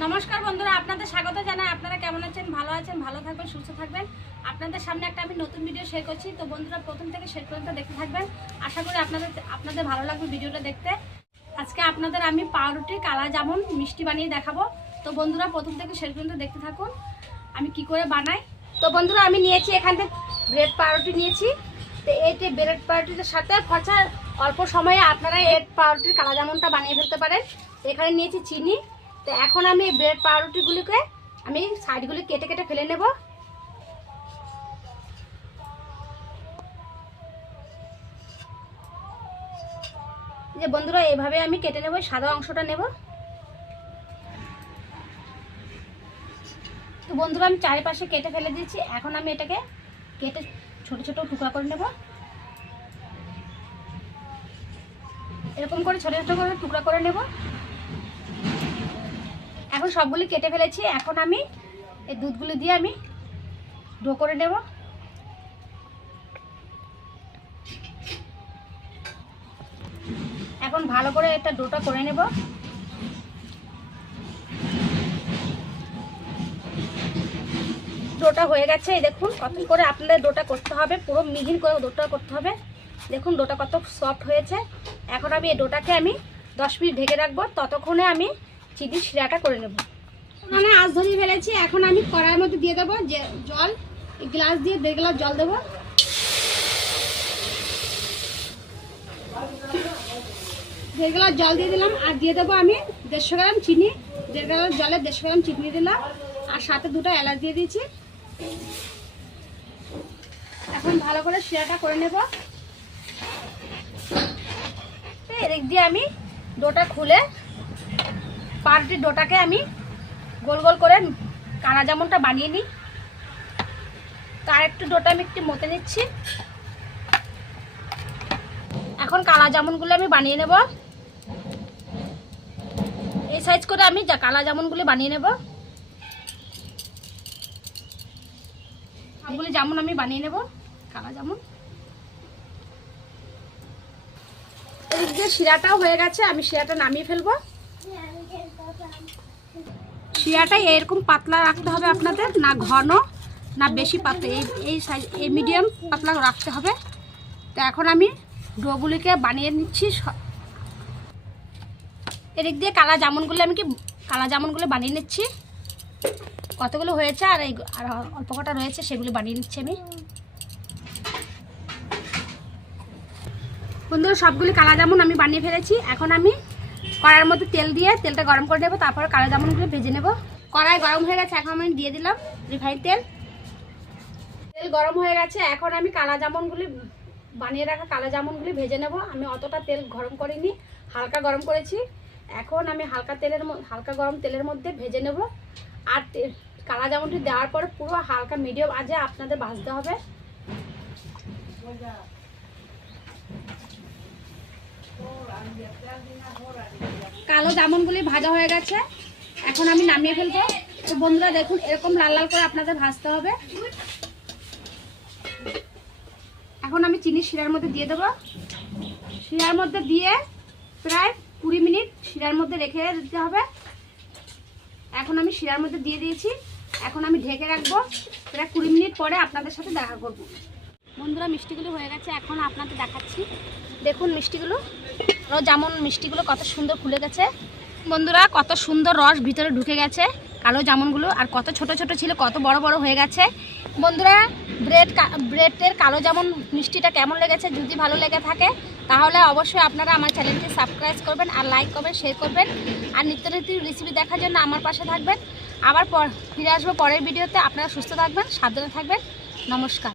নমস্কার বন্ধুরা, আপনাদের স্বাগত জানাই। আপনারা কেমন আছেন? ভালো আছেন? ভালো থাকবেন, সুস্থ থাকবেন। আপনাদের সামনে একটা আমি নতুন ভিডিও শেয়ার করছি। তো বন্ধুরা, প্রথম থেকে শেষ পর্যন্ত দেখতে থাকবেন। আশা করি আপনাদের আপনাদের ভালো লাগবে ভিডিওটা দেখতে। আজকে আপনাদের আমি পাউরুটি, কালা জামুন, মিষ্টি বানিয়ে দেখাবো। তো বন্ধুরা, প্রথম থেকে শেষ পর্যন্ত দেখতে থাকুন, আমি কি করে বানাই। তো বন্ধুরা, আমি নিয়েছি এখান থেকে ব্রেড পাউরুটি নিয়েছি। তো এই যে ব্রেড পাউরুটির সাথে খরচা অল্প সময়ে আপনারা এই পাউরুটির কালা জামুনটা বানিয়ে ফেলতে পারেন। এখানে নিয়েছি চিনি তো এখন আমি ব্রেড পাউরুটিগুলিকে আমি সাইডগুলি কেটে কেটে ফেলে নেব। যে বন্ধুরা, এভাবে আমি কেটে নেব সাদা অংশটা নেব। তো বন্ধুরা, আমি চারিপাশে কেটে ফেলে দিয়েছি। এখন আমি এটাকে কেটে ছোট ছোট টুকরা করে নেব। এরকম করে ছোট ছোট করে টুকরা করে নেব। এখন সবগুলি কেটে ফেলেছি। এখন আমি এই দুধগুলি দিয়ে আমি ডো করে নেব। এখন ভালো করে এটা ডোটা করে নেব। ডোটা হয়ে গেছে, এই দেখুন কত করে আপনাদের ডোটা করতে হবে, পুরো মিহিন করে ডোটা করতে হবে। দেখুন ডোটা কত সফট হয়েছে। এখন আমি এই ডোটাকে আমি দশ মিনিট ঢেকে রাখব। ততক্ষণে আমি চিনি শিরাটা করে নেব। মানে আজ ধরিয়ে ফেলেছি, এখন আমি কড়াইয়ের মধ্যে দিয়ে দেবো যে জল গ্লাস দিয়ে দেড় গ্লাস জল দেবো। দেড় গ্লাস জল দিয়ে দিলাম, আর দিয়ে দেবো আমি দেড়শো গ্রাম চিনি, দেড় গ্লাস জলে দেড়শো গ্রাম চিনি দিলাম, আর সাথে দুটো এলাচ দিয়ে দিয়েছি। এখন ভালো করে শিরাটা করে নেব। এদিক দিয়ে আমি ডোটা খুলে পাউরুটির ডোটাকে আমি গোল গোল করে কানা জামুনটা বানিয়ে নিই। তার একটু ডোটা আমি একটু মতে নিচ্ছি। এখন কালা জামুনগুলো আমি বানিয়ে নেব। এই সাইজ করে আমি যা কালা জামুনগুলো বানিয়ে নেব। সবগুলি জামুন আমি বানিয়ে নেব, কালা জামুন। এদিক দিয়ে শিরাটাও হয়ে গেছে, আমি শিরাটা নামিয়ে ফেলব। শিরাটা এরকম পাতলা রাখতে হবে আপনাদের, না ঘন, না বেশি পাতলা, এই এই সাইজ এই মিডিয়াম পাতলা রাখতে হবে। তো এখন আমি ডোগুলিকে বানিয়ে নিচ্ছি এদিক দিয়ে কালা জামুনগুলো আমি কি কালা জামুনগুলো বানিয়ে নিচ্ছি। কতগুলো হয়েছে আর এই, আর অল্প কটা রয়েছে, সেগুলো বানিয়ে নিচ্ছি আমি। বন্ধুরা, সবগুলি কালা জামুন আমি বানিয়ে ফেলেছি। এখন আমি কড়াইয়ের মধ্যে তেল দিয়ে তেলটা গরম করে নেব, তারপর কালো জামুনগুলো ভেজে নেব। কড়াই গরম হয়ে গেছে, এখন আমি দিয়ে দিলাম রিফাইন তেল। তেল গরম হয়ে গেছে, এখন আমি কালা জামুনগুলি বানিয়ে রাখা কালো জামুনগুলি ভেজে নেব। আমি অতটা তেল গরম করিনি, হালকা গরম করেছি। এখন আমি হালকা তেলের হালকা গরম তেলের মধ্যে ভেজে নেব। আর কালা জামুনটি দেওয়ার পর পুরো হালকা মিডিয়াম আজে আপনাদের ভাজতে হবে। কালো জামুনগুলি ভাজা হয়ে গেছে। এখন আমি নামিয়ে ফেলব। তো বন্ধুরা, দেখুন, এরকম লাল লাল করে আপনাদের ভাজতে হবে। এখন আমি চিনি শিরার মধ্যে দিয়ে দেবো। শিরার মধ্যে দিয়ে প্রায় কুড়ি মিনিট শিরার মধ্যে রেখে দিতে হবে। এখন আমি শিরার মধ্যে দিয়ে দিয়েছি। এখন আমি ঢেকে রাখব। প্রায় কুড়ি মিনিট পরে আপনাদের সাথে দেখা করব। বন্ধুরা, মিষ্টিগুলো হয়ে গেছে। এখন আপনাদের দেখাচ্ছি। দেখুন মিষ্টিগুলো। যেমন মিষ্টিগুলো কত সুন্দর ফুলে গেছে। বন্ধুরা, কত সুন্দর রস ভিতরে ঢুকে গেছে, কালো জামুনগুলো, আর কত ছোট ছোট ছিল, কত বড় বড় হয়ে গেছে। বন্ধুরা, ব্রেড ব্রেডের কালো জামুন মিষ্টিটা কেমন লেগেছে যদি ভালো লেগে থাকে, তাহলে অবশ্যই আপনারা আমার চ্যানেলটি সাবস্ক্রাইব করবেন আর লাইক করবেন শেয়ার করবেন। আর নিত্য নিত্য রেসিপি দেখার জন্য আমার পাশে থাকবেন। আবার ফিরে আসব পরের ভিডিওতে। আপনারা সুস্থ থাকবেন, সাবধানে থাকবেন। নমস্কার।